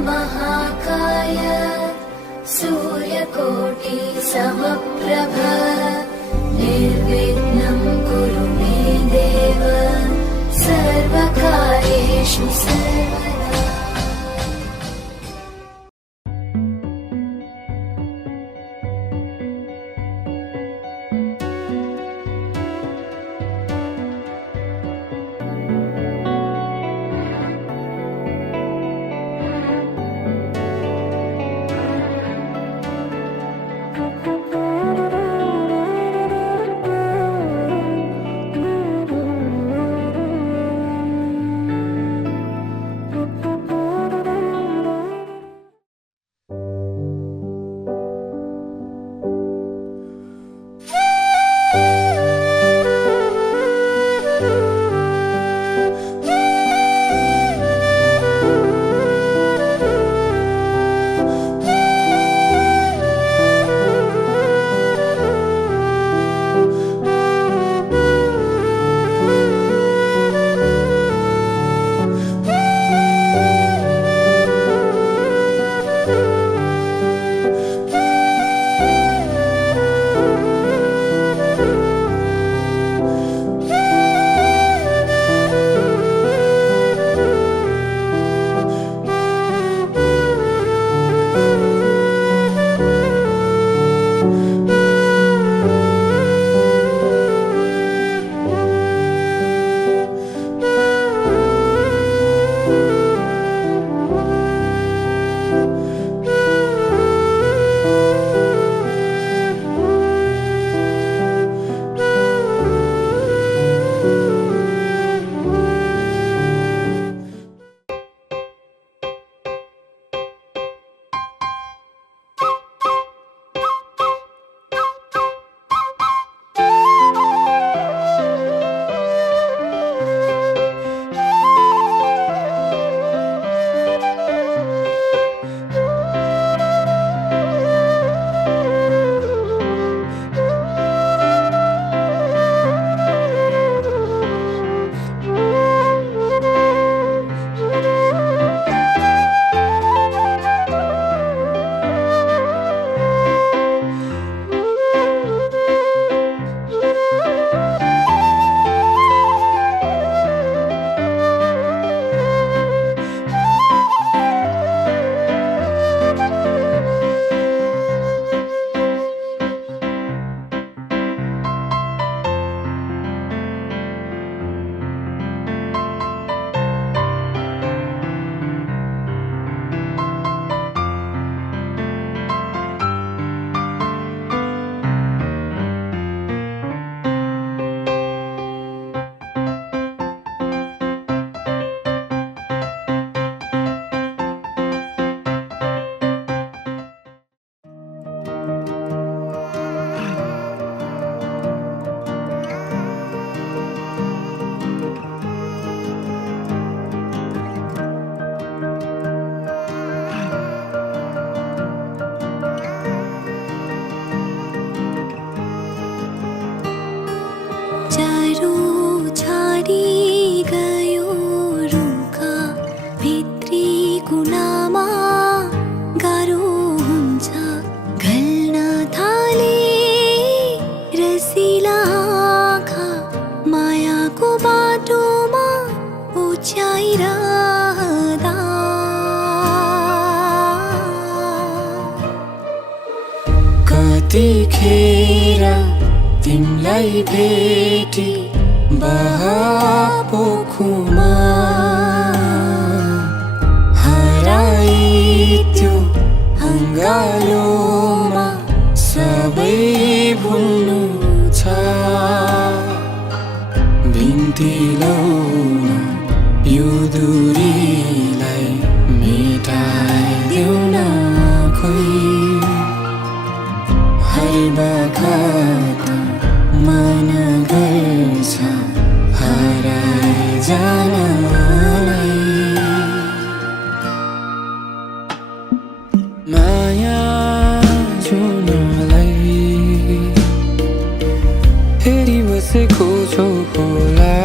महाकाय सूर्यकोटि समप्रभ निर्विघ्नं कुरु मे देव सर्वकार्येषु सर्वदा। कतिखेर तिमलाई भेटी बहापोखुमा हराइत्यो अङ्गालोमा सबै भुल्नु छ बिन्ती लाउन यो दूरीलाई मेटाइदेऊ न खोइ हर बखत मन गर्छ हराइ जानलाई माया जुनलाई हेरी बसेको छौ होला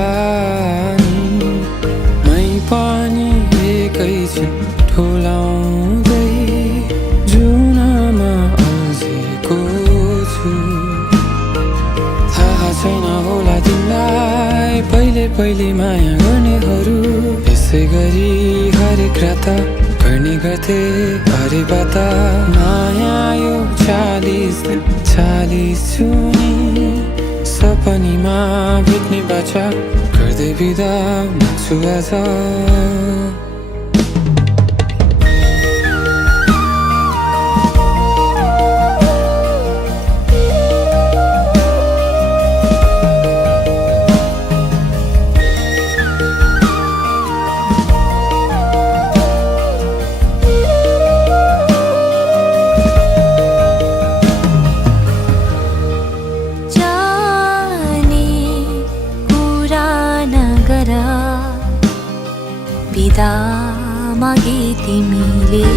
नि मै पनि एकैछिन ढोलाउँदै जुनमा अल्झेको छु। थाहा छैन होला तिमीलाई पहिले पहिले माया गर्नेहरू यसै गरी हरेक रात गर्ने गर्थे हरे बाता। माया यो 40 जुनी सपनीमा भेट्ने बाचा गर्दै बिदा माग्छु आज। बिदा मागे तिमीले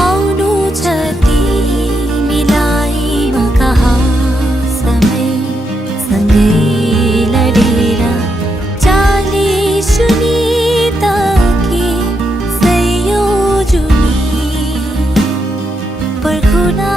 आउनु छ तिमीलाई म कहाँ समय सँगै लडेर 40 जुनी ताके सयौं जुनी पर्खुना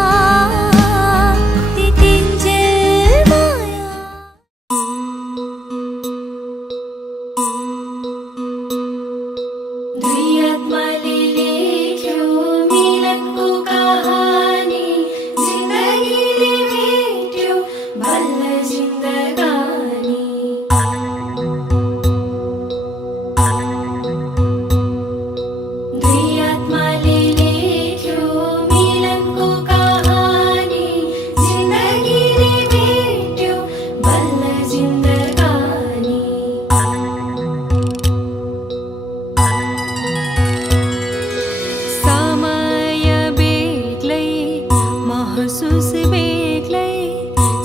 महसूस बेग्लै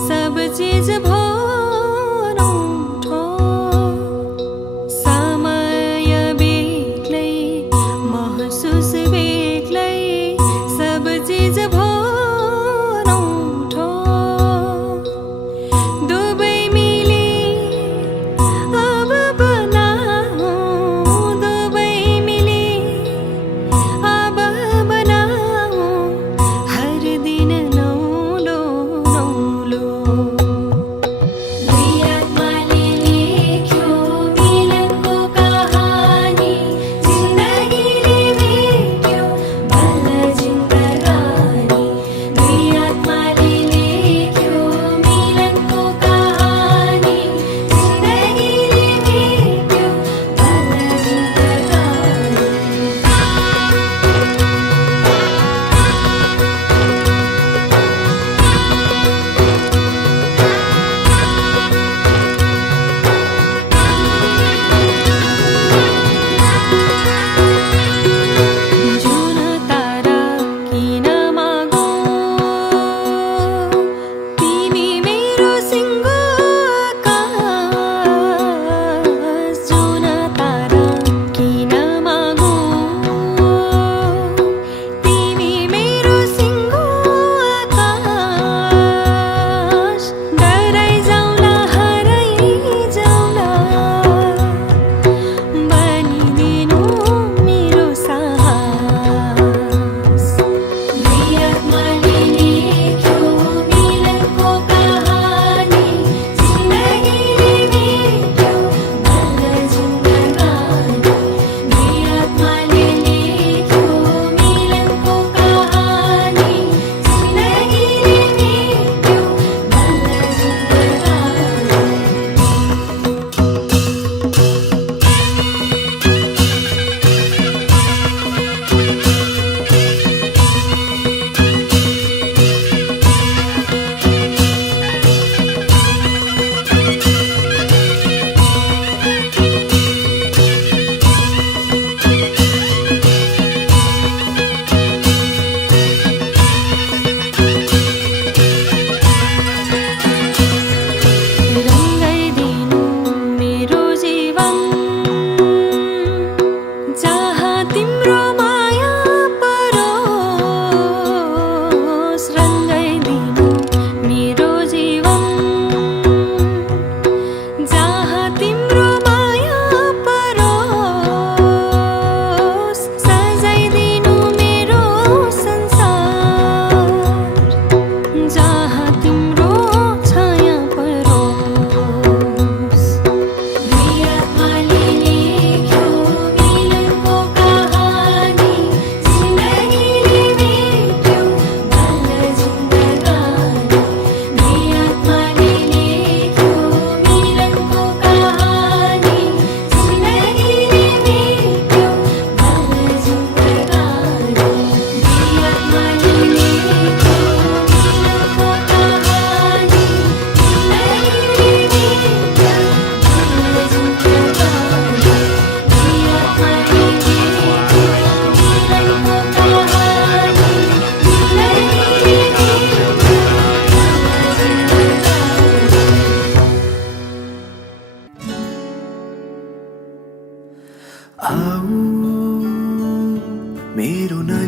सब चीज भनौठो समय बेग्लै महसूस बेग्लै सब चीज भनौठो दुबै मिली अब बनाऊं दुबै मिली अब बनाऊं हर दिन नौलो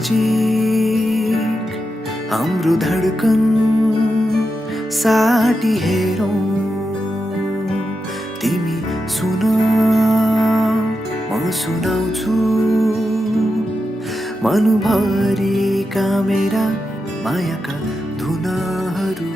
नजिक हाम्रो धडकन साटी हेरौँ तिमी सुन म सुनाउँछु मनभरिका मेरा मायाका धुनाहरू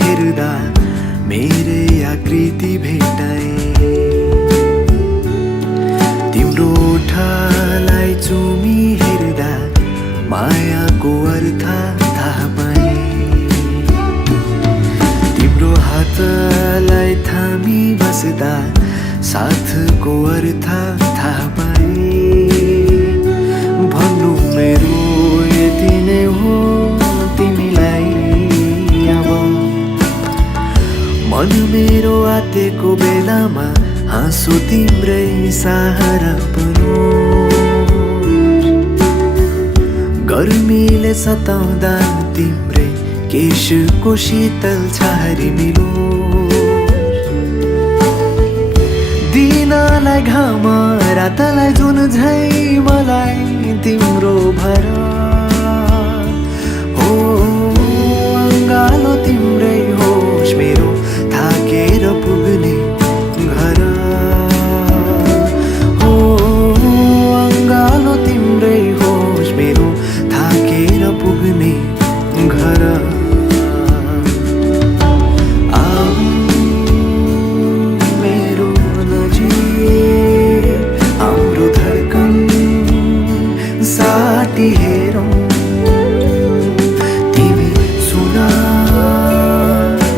हेर्दा मेरै आकृति भेटाए तिम्रो ओठलाई चुमी हेर्दा मायाको अर्थ थाहा पाए तिम्रो हातलाई थामी बस्दा साथको अर्थ थाहा पाए भन्नु मेरो यति नै हो तिमीलाई मन मेरो आतेको बेलामा हाँसो तिम्रै सहारा बनोस् गर्मीले सताउँदा तिम्रै केशको शीतल छहारी मिलोस् दिनलाई घाम रातलाई जुन झै मलाई तिम्रो भर हो अङ्गालो तिम्रै होस् मेरो थाकेर पुग्ने घर हो अङ्गालो तिम्रै होस् मेरो थाकेर पुग्ने घर आऊ मेरो नजिक हाम्रो धडकन साटी हेरौँ तिमी सुन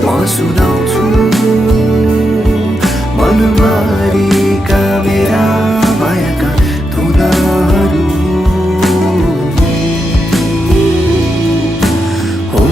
म सुनाउँछु मनभरिका मेरा मायाका धुनाहरू हो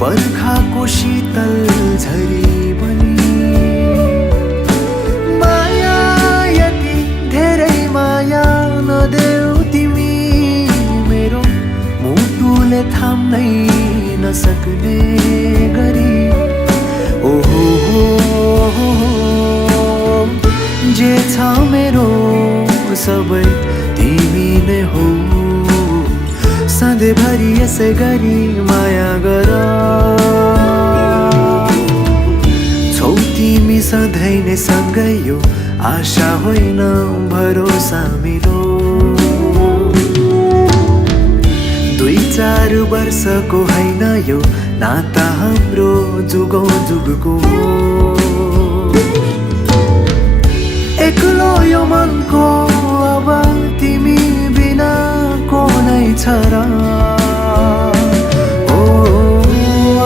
बर्खाको शीतल झरी बनी माया यति धेरै माया नदेऊ तिमी मेरो मुटुले थाम्नै नसक्ने गरी ओहो जे छ मेरो सबै तिमी नै हो सधैँभरि यसै गरी माया गर छौ तिमी सधैँ नै सँगै यो आशा होइन भरोसा मिलो 2-4 वर्षको होइन यो नाता हाम्रो जुगौँ जुगको एक्लो यो मनको अब तिमी बिना को नै छ र ओ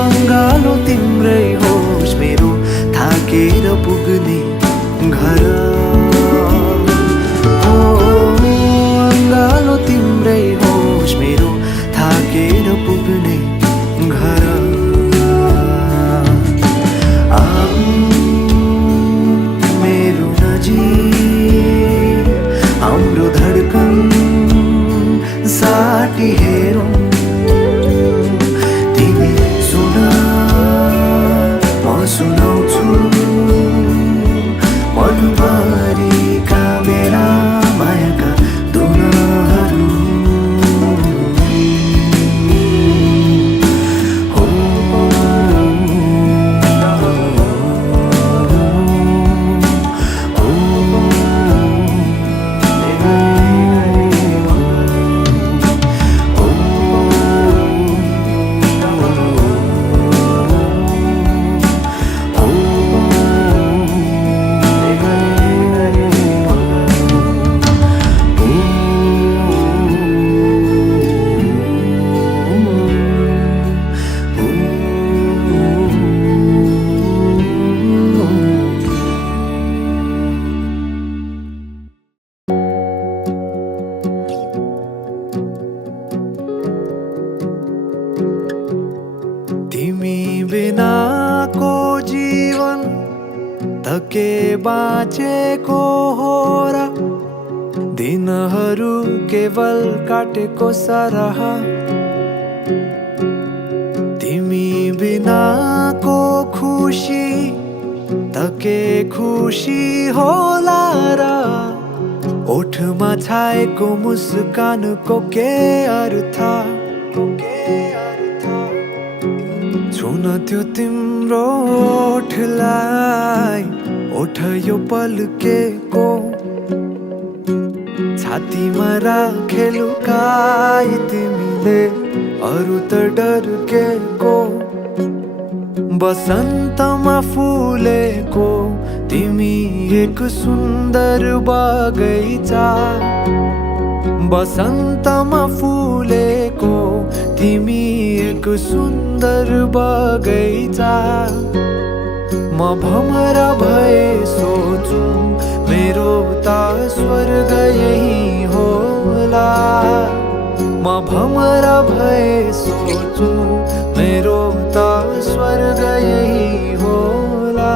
अङ्गालो तिम्रै होस् मेरो थाकेर पुग्ने घर ओ अङ्गालो तिम्रै होस् मेरो थाकेर पुग्ने घर आऊ मेरो नजिक हाम्रो धडकन साटी हेरौँ तिमी सुन म सुनाउँछु मनभरिका मेरा मायाका धुनाहरू हो के बाँचेको हो र दिनहरू केवल काटेको सरह तिमी बिनाको खुसी के खुसी होला र ओठमा छाएको मुस्कानको के अर्थ छुन त्यो तिम्रो ओठलाई ओठ यो पल्केको छातीमा राखे लुकाई तिमीले अरू त डर्केको बसन्तमा फुलेको तिमी एक सुन्दर बगैँचा बसन्तमा फुलेको तिमी एक सुन्दर बगैँचा म भमरा भए सोचु मेरो त स्वर्ग यही होला म भमरा भए सोचु मेरो त स्वर्ग यही होला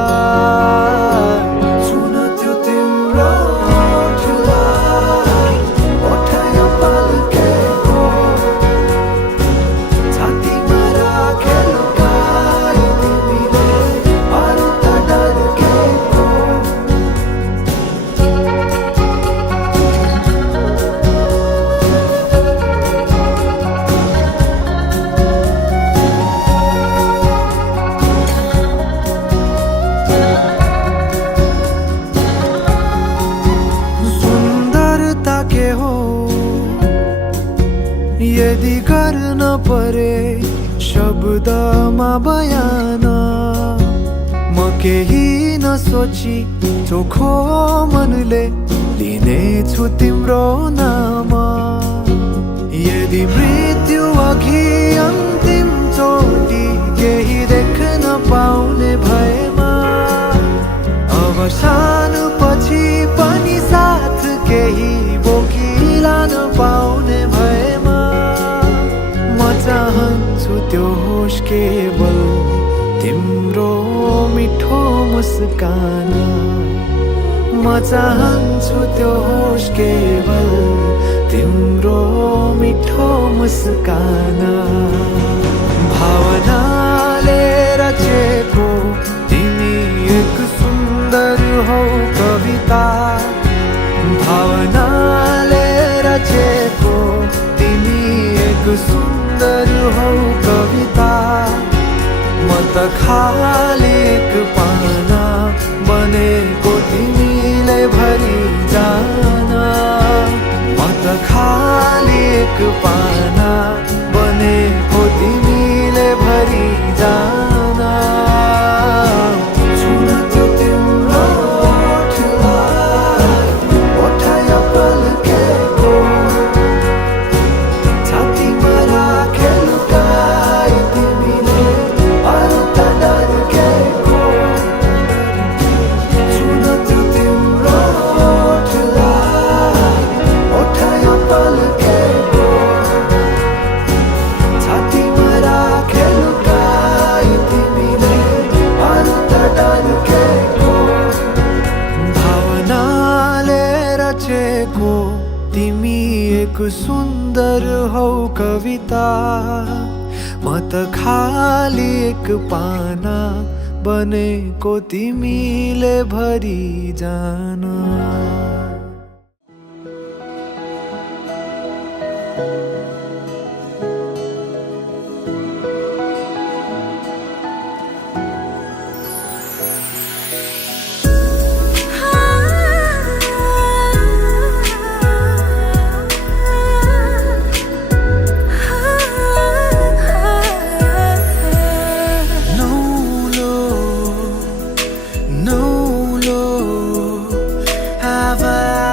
सुन त्यो तिम्रो ओठलाई ओठ यो पल्केको छातीमा राखे लुकाई तिमीले अरू त डर्केको यदि गर्न परे शब्दमा बयान म केही नसोची चोखो मनले लिनेछु तिम्रो नाम यदि मृत्यु अघि अन्तिम चोटि केही देख्न पाउने भएमा अवसान पछि पनि साथ केही बोकिलान पाउने भएमा म चाहन्छु त्यो होस् केवल तिम्रो मिठो मुस्कान म चाहन्छु त्यो होस् केवल तिम्रो मिठो मुस्कान भावनाले रचेको तिमी एक सुन्दर हौ कविता भावनाले रचेको तिमी एक सुन्दर हौ कविता म त खाली एक पाना बनेको तिमीले भरि जान म त खाली एक पाना बनेको तिमीले भरि जान छुन त्यो तिम्रो ओठलाई ओठ यो पल्केको छातीमा राखे लुकाई तिमीले अरू त डर्केको छुन त्यो तिम्रो ओठलाई ओठ यो पल्केको छातीमा राखे लुकाई तिमीले अरू त डर्केको भावनाले रचेको तिमी एक सुन्दर हौ कविता म त खाली एक पाना बनेको तिमीले भरि जान नौलो have I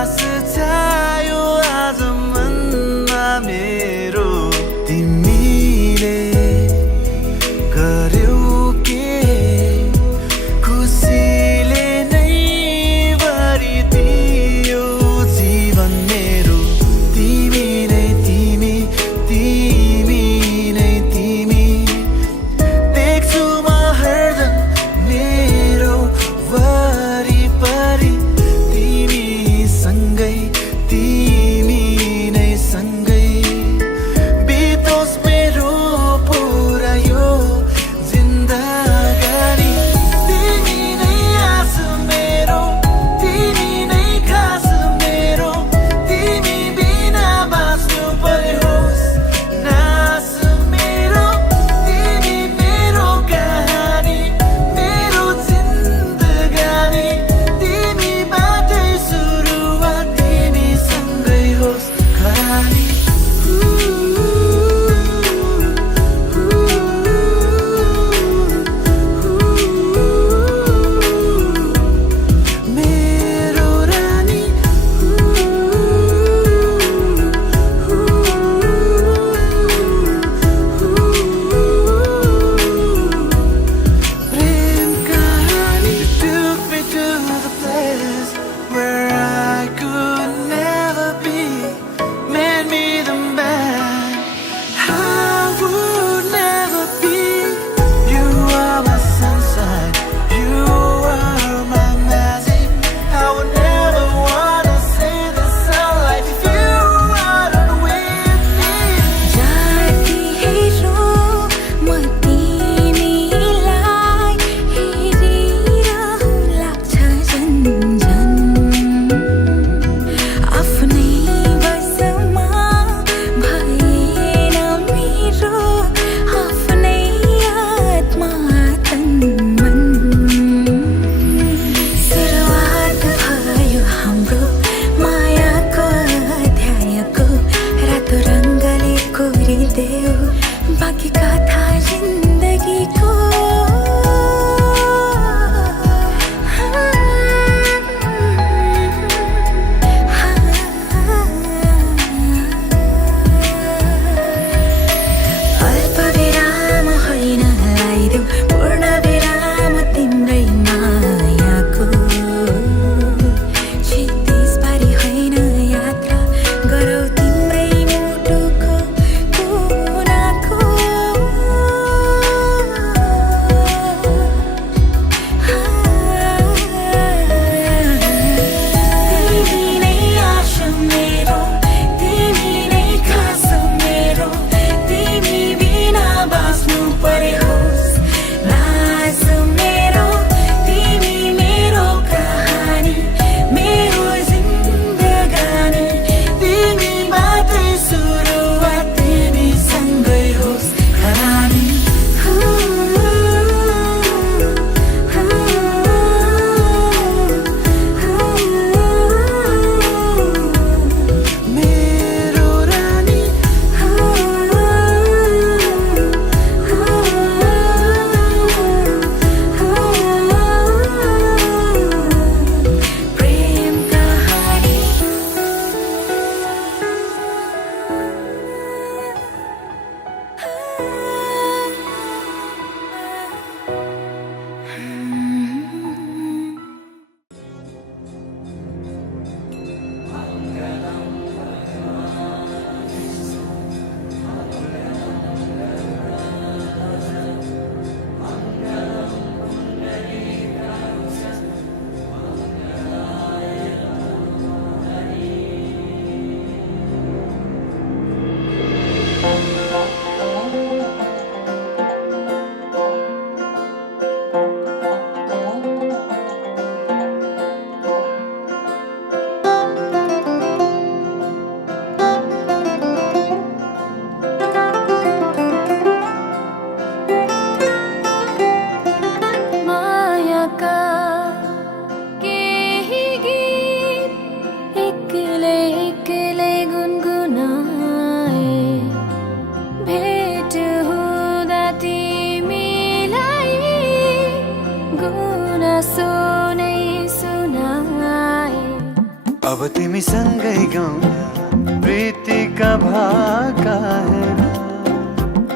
अब तिमीसँगै गाउँदा प्रीतिका भाका हेर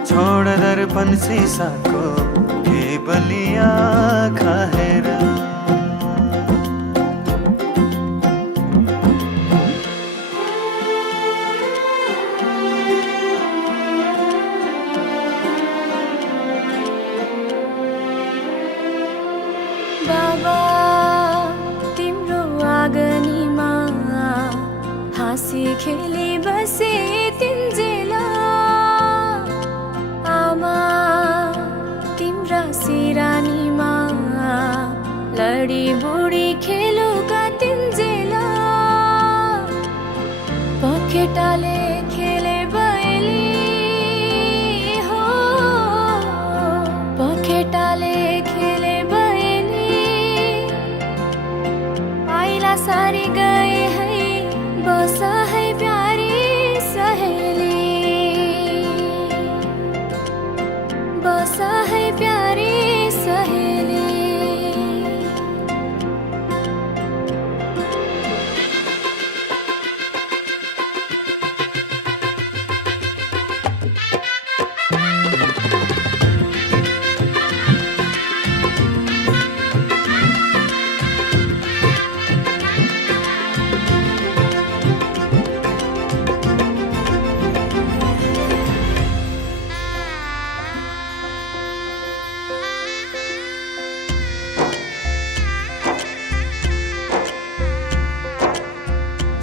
छोड दर्पण सिसाको केवलिया खाएर बाबा तिम्रो आँगनीमा हाँसी खेली बसे तिन्जेला आमा तिम्रा सिरानीमा लडी बुढी खेलुका तिन्जेला पखेटाले खेले बयली हो पखेटाले खेले सारी गए है बसा है प्यारी सहेली बसा है प्यारी सहेली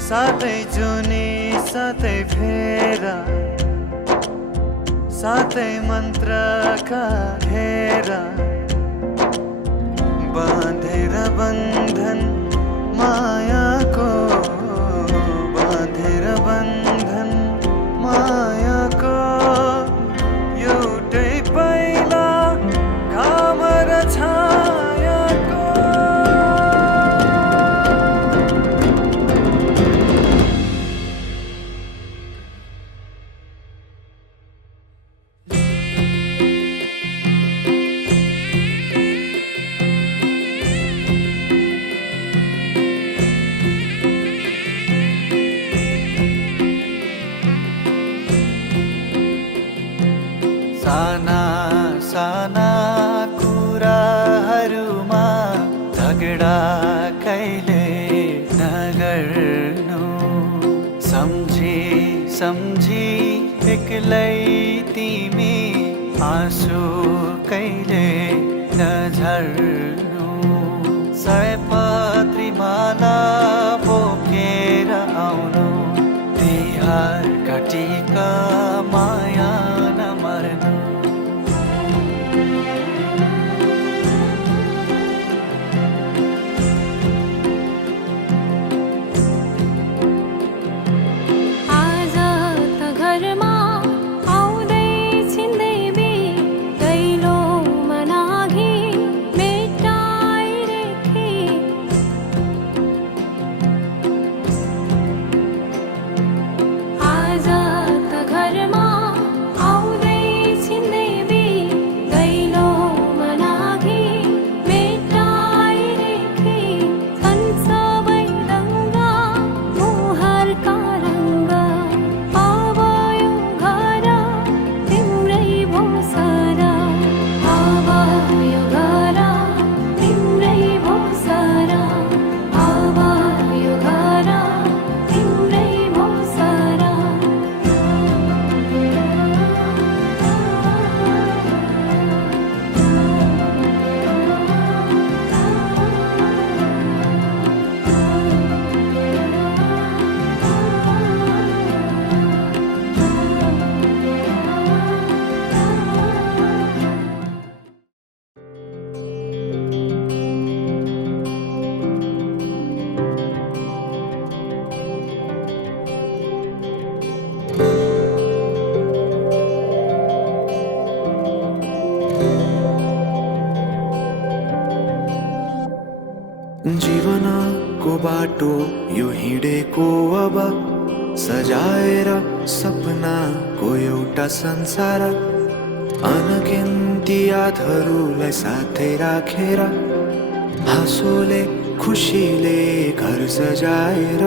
साथै जुनी साथै फेरा साथै मन्त्रका घेरा बाँधेर बन्धन मायाको बाँधेर बन्धन मायाको एउटै पहिला घाम र छायाको साना साना कुराहरूमा झगडा कहिले नगर्नु सम्झी सम्झी एक्लै तिमी आँसु कहिले नझर्नु सयपत्री माला बोकेर आउनु तिहार काटीका माया नमर्नु आज त घरमा आउँदै छिन्दै बी दैलो मनाघि मेटाइरेखी आज त घरमा आउँदै छिन्दै बी दैलो मनाघि मेटाइरेखी छन् सबै दङ्गा मुहारका रङ्ग अब यो घर तिम्रै भोसरा अब यो घर तिम्रै भोसरा अब यो घर तिम्रै भोसरा जीवनको बाटो यो हिँडेको अब सजाएर सपनाको एउटा संसार अनगिन्ती यादहरूलाई साथै राखेर हाँसोले खुसीले घर सजाएर